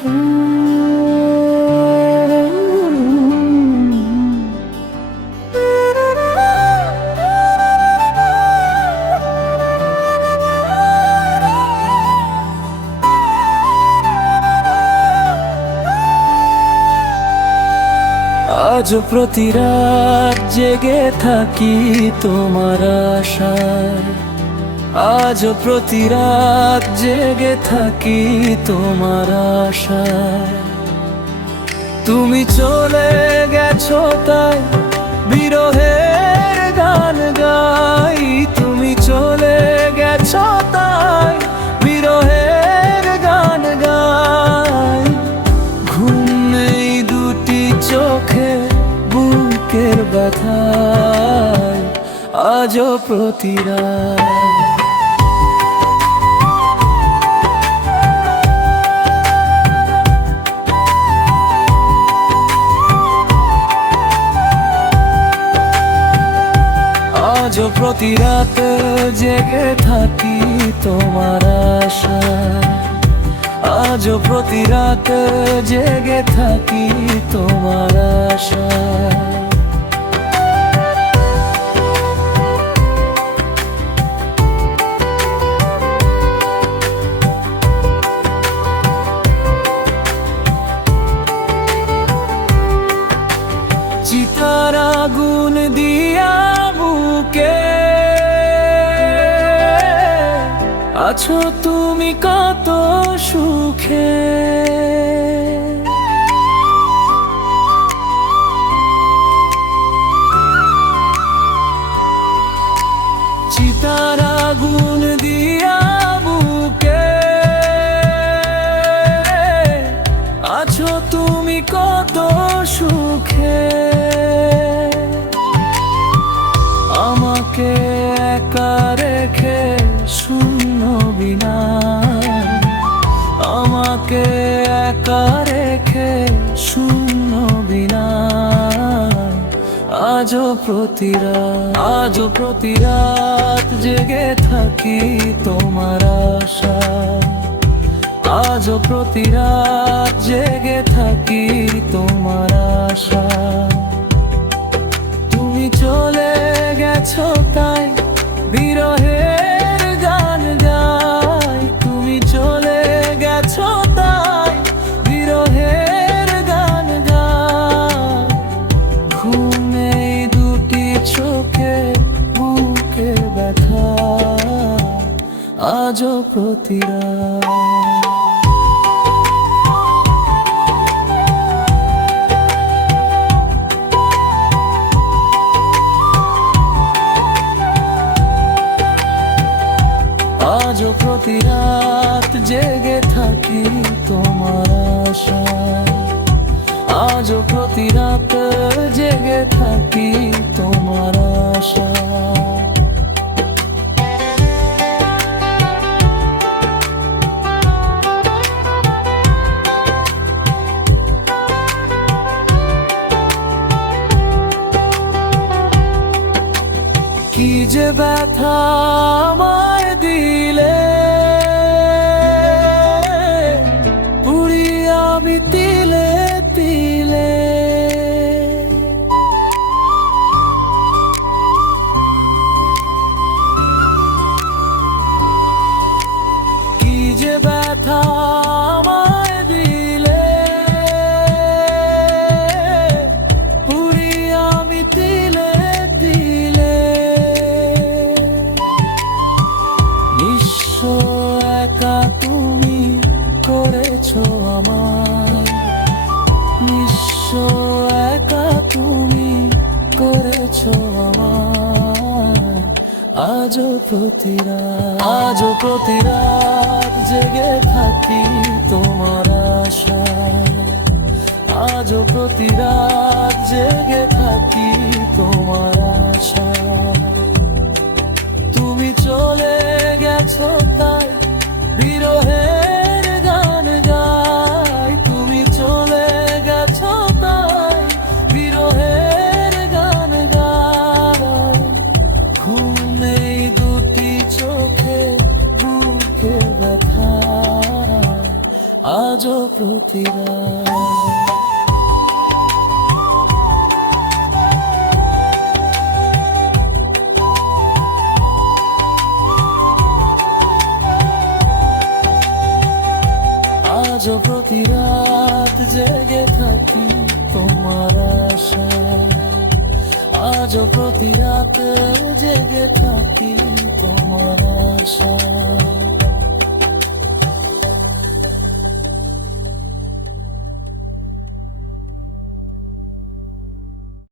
আজ প্রতি রাত জেগে থাকি তোমার আশায়, আজ প্রতি রাত জেগে থাকি তোমার আশায়। তুমি চলে গেছো তাই বিরহের গান গাই, তুমি চলে গেছো তাই বিরহের গান গাই। ঘুম নেই দুটি চোখে বুকের ব্যথায়, আজও প্রতি রাত। আজও প্রতি রাতে জেগে থাকি তোমার আশায়, আজও প্রতি রাতে জেগে থাকি তোমার আশায়। চিতার আগুন দিয়া বুকে আছো তুমি কত সুখে, চিতার আগুন দিয়া বুকে আছো তুমি কত সুখে। আমাকে একা রেখে শূন্য বিনা, আমাকে একা রেখে শূন্য বিনা। আজও প্রতি রাত, আজও প্রতি রাত জেগে থাকি তোমার আশায়, আজও প্রতি রাত জেগে থাকি তোমার আশায়। তুমি চলে গেছো তাই বিরহের গান গাই, তুমি চলে গেছো তাই বিরহের গান গাই। ঘুম নেই দুটি চোখে বুকের ব্যথা, আজও প্রতি রাত। আজও প্রতি রাত জেগে থাকি তোমার আশায়, আজও প্রতি রাত জেগে থাকি তোমার আশায়। কি যে ব্যথা আমায় দিলে, পুড়ি আমি তিলে তিলে। কি যে ব্যথা আমায় দিলে, পুড়ি আমি তিলে তিলে। নিঃস্ব একা তুমি করেছো আমায়, নিঃস্ব একা তুমি করেছো আমায়। আজও প্রতি রাত, আজও প্রতি রাত জেগে থাকি তোমার আশায়, আজও প্রতি রাত জেগে থাকি তোমার আশায়। তুমি চলে গেছো তাই বিরহের গান গাই, তুমি চলে গেছো তাই বিরহের গান গাই। ঘুম নেই দুটি চোখে বুকের ব্যথা, আজও প্রতি রাত। আজও প্রতি রাত জেগে থাকি তোমার আশায়, আজও প্রতি রাত জেগে থাকি